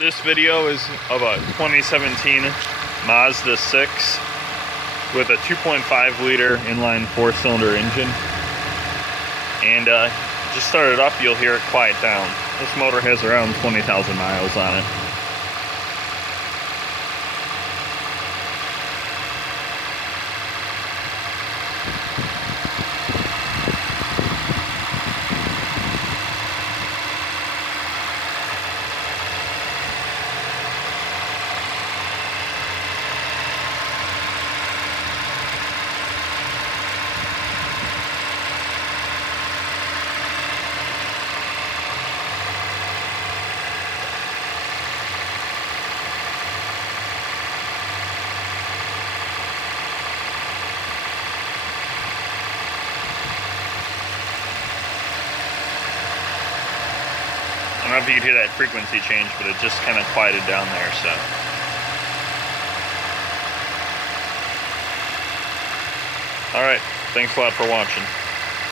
This video is of a 2017 Mazda 6 with a 2.5 liter inline 4-cylinder engine. And just start it up, you'll hear it quiet down. This motor has around 20,000 miles on it. I don't know if you could hear that frequency change, but it just kind of quieted down there, so. Alright, thanks a lot for watching.